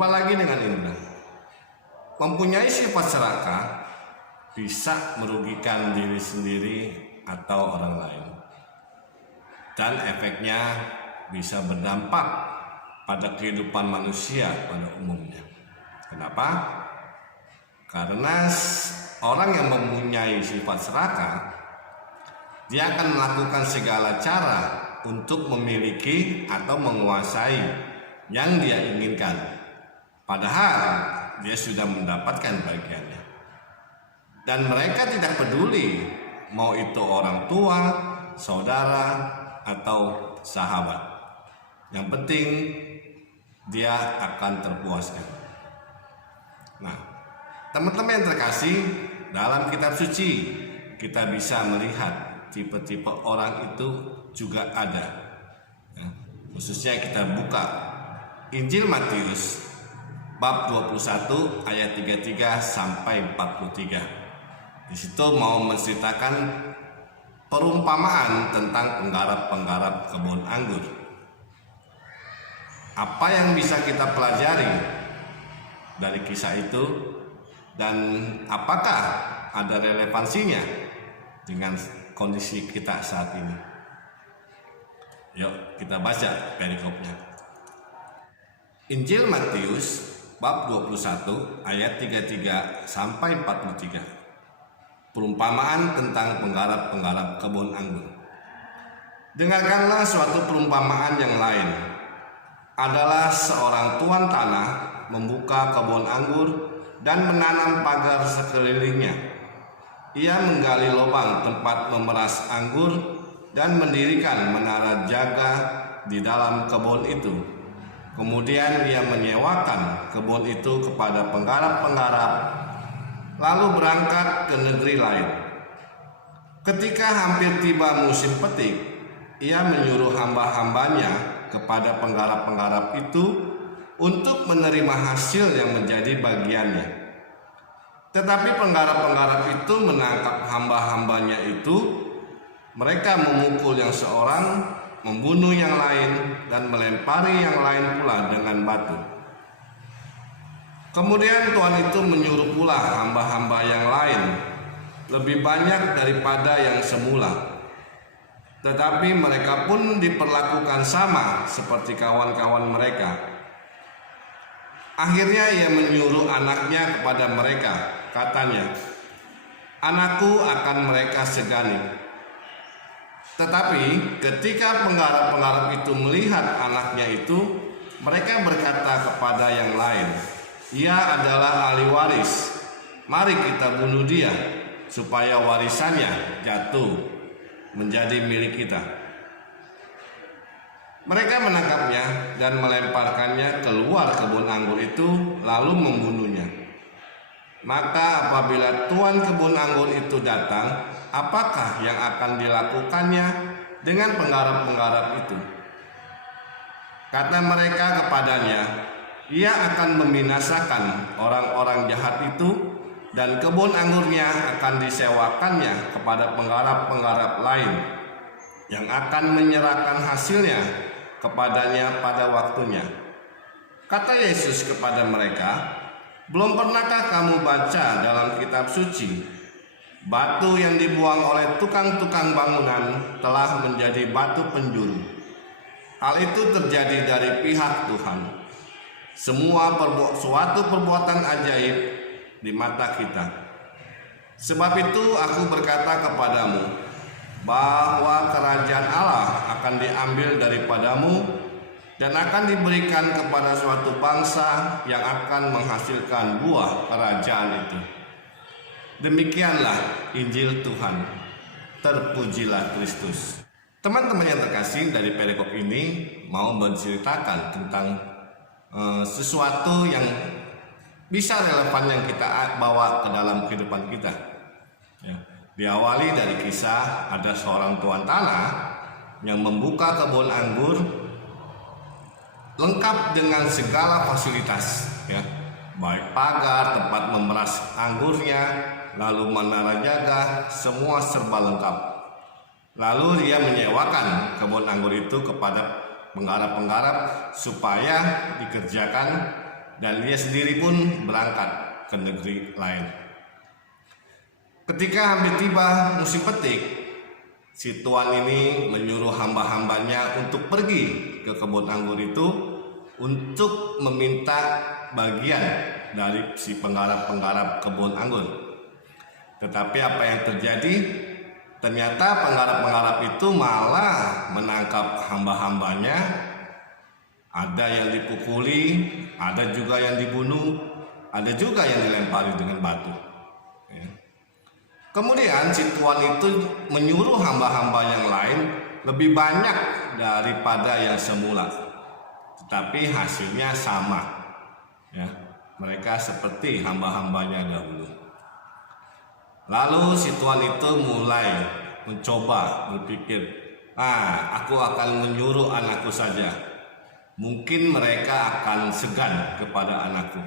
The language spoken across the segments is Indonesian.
Jumpa lagi dengan Indra. Mempunyai sifat serakah bisa merugikan diri sendiri atau orang lain, dan efeknya bisa berdampak pada kehidupan manusia pada umumnya. Kenapa? Karena orang yang mempunyai sifat serakah, dia akan melakukan segala cara untuk memiliki atau menguasai yang dia inginkan, padahal dia sudah mendapatkan bagiannya. Dan mereka tidak peduli mau itu orang tua, saudara, atau sahabat. Yang penting dia akan terpuaskan. Nah, teman-teman yang terkasih, dalam kitab suci kita bisa melihat tipe-tipe orang itu juga ada. Khususnya kita buka Injil Matius bab 21 ayat 33 sampai 43. Di situ mau menceritakan perumpamaan tentang penggarap-penggarap kebun anggur. Apa yang bisa kita pelajari dari kisah itu, dan apakah ada relevansinya dengan kondisi kita saat ini? Yuk kita baca perikopnya. Injil Matius bab 21 ayat 33 sampai 43. Perumpamaan tentang penggarap-penggarap kebun anggur. Dengarkanlah suatu perumpamaan yang lain. Adalah seorang tuan tanah membuka kebun anggur dan menanam pagar sekelilingnya. Ia menggali lubang tempat memeras anggur dan mendirikan menara jaga di dalam kebun itu. Kemudian ia menyewakan kebun itu kepada penggarap-penggarap, lalu berangkat ke negeri lain. Ketika hampir tiba musim petik, ia menyuruh hamba-hambanya kepada penggarap-penggarap itu untuk menerima hasil yang menjadi bagiannya. Tetapi penggarap-penggarap itu menangkap hamba-hambanya itu. Mereka memukul yang seorang, membunuh yang lain, dan melempari yang lain pula dengan batu. Kemudian Tuhan itu menyuruh pula hamba-hamba yang lain, lebih banyak daripada yang semula. Tetapi mereka pun diperlakukan sama seperti kawan-kawan mereka. Akhirnya ia menyuruh anaknya kepada mereka. Katanya, "Anakku akan mereka segani." Tetapi ketika penggarap-penggarap itu melihat anaknya itu, mereka berkata kepada yang lain, "Ia adalah ahli waris. Mari kita bunuh dia, supaya warisannya jatuh menjadi milik kita." Mereka menangkapnya dan melemparkannya keluar kebun anggur itu, lalu membunuhnya. Maka apabila tuan kebun anggur itu datang, apakah yang akan dilakukannya dengan penggarap-penggarap itu? Kata mereka kepadanya, "Ia akan membinasakan orang-orang jahat itu, dan kebun anggurnya akan disewakannya kepada penggarap-penggarap lain yang akan menyerahkan hasilnya kepadanya pada waktunya." Kata Yesus kepada mereka, "Belum pernahkah kamu baca dalam kitab suci, batu yang dibuang oleh tukang-tukang bangunan telah menjadi batu penjuru? Hal itu terjadi dari pihak Tuhan. Suatu perbuatan ajaib di mata kita. Sebab itu aku berkata kepadamu, bahwa kerajaan Allah akan diambil daripadamu dan akan diberikan kepada suatu bangsa yang akan menghasilkan buah kerajaan itu." Demikianlah Injil Tuhan. Terpujilah Kristus. Teman-teman yang terkasih, dari perikop ini mau menceritakan tentang sesuatu yang bisa relevan yang kita bawa ke dalam kehidupan kita. Ya. Diawali dari kisah ada seorang tuan tanah yang membuka kebun anggur lengkap dengan segala fasilitas, ya, baik pagar, tempat memeras anggurnya, lalu menara jaga, semua serba lengkap. Lalu dia menyewakan kebun anggur itu kepada penggarap-penggarap supaya dikerjakan dan dia sendiri pun berangkat ke negeri lain. Ketika hampir tiba musim petik, si tuan ini menyuruh hamba-hambanya untuk pergi ke kebun anggur itu untuk meminta bagian dari si penggarap-penggarap kebun anggur. Tetapi apa yang terjadi? Ternyata penggarap-penggarap itu malah menangkap hamba-hambanya. Ada yang dipukuli, ada juga yang dibunuh, ada juga yang dilempari dengan batu. Ya. Kemudian si tuan itu menyuruh hamba-hamba yang lain lebih banyak daripada yang semula, tetapi hasilnya sama. Ya, mereka seperti hamba-hambanya dahulu. Lalu si tuan itu mulai mencoba berpikir, aku akan menyuruh anakku saja. Mungkin mereka akan segan kepada anakku.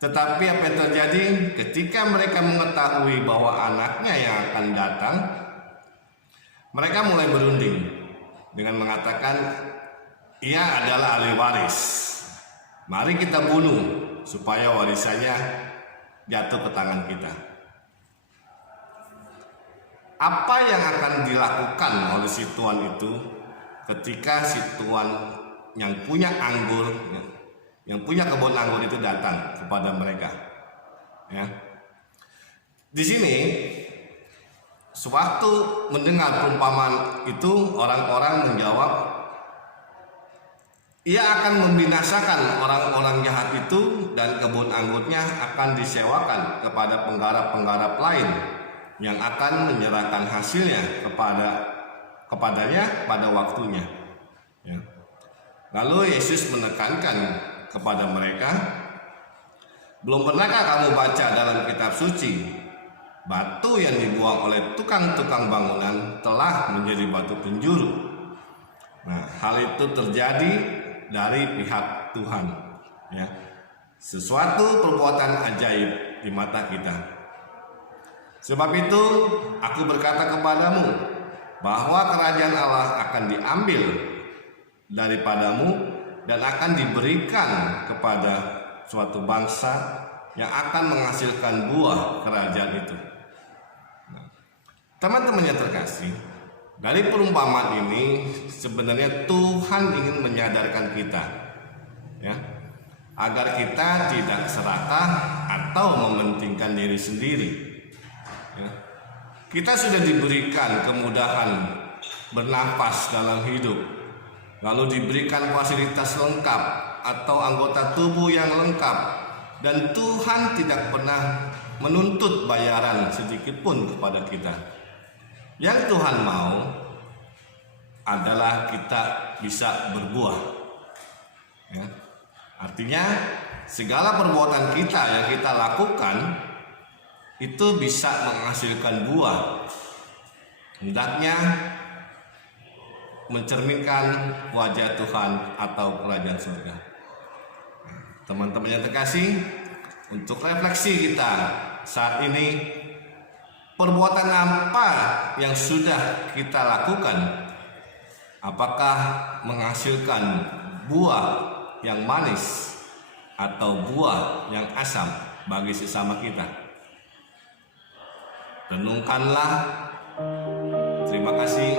Tetapi apa yang terjadi ketika mereka mengetahui bahwa anaknya yang akan datang, mereka mulai berunding dengan mengatakan, ia adalah ahli waris. Mari kita bunuh supaya warisannya jatuh ke tangan kita. Apa yang akan dilakukan oleh si tuan itu ketika si tuan yang punya anggur, yang punya kebun anggur itu datang kepada mereka? Ya. Di sini, sewaktu mendengar perumpamaan itu, orang-orang menjawab, ia akan membinasakan orang-orang jahat itu dan kebun anggurnya akan disewakan kepada penggarap-penggarap lain yang akan menyerahkan hasilnya kepadanya pada waktunya. Ya. Lalu Yesus menekankan kepada mereka, belum pernahkah kamu baca dalam kitab suci, batu yang dibuang oleh tukang-tukang bangunan telah menjadi batu penjuru. Nah, hal itu terjadi dari pihak Tuhan. Ya. Sesuatu perbuatan ajaib di mata kita. Sebab itu aku berkata kepadamu bahwa kerajaan Allah akan diambil daripadamu dan akan diberikan kepada suatu bangsa yang akan menghasilkan buah kerajaan itu. Teman-teman yang terkasih, dari perumpamaan ini sebenarnya Tuhan ingin menyadarkan kita, ya, agar kita tidak serakah atau mementingkan diri sendiri. Ya. Kita sudah diberikan kemudahan bernafas dalam hidup, lalu diberikan fasilitas lengkap atau anggota tubuh yang lengkap, dan Tuhan tidak pernah menuntut bayaran sedikit pun kepada kita. Yang Tuhan mau adalah kita bisa berbuah. Ya. Artinya segala perbuatan kita yang kita lakukan itu bisa menghasilkan buah. Hendaknya mencerminkan wajah Tuhan atau kerajaan surga. Teman-teman yang terkasih, untuk refleksi kita saat ini, perbuatan apa yang sudah kita lakukan? Apakah menghasilkan buah yang manis atau buah yang asam bagi sesama kita? Renungkanlah. Terima kasih.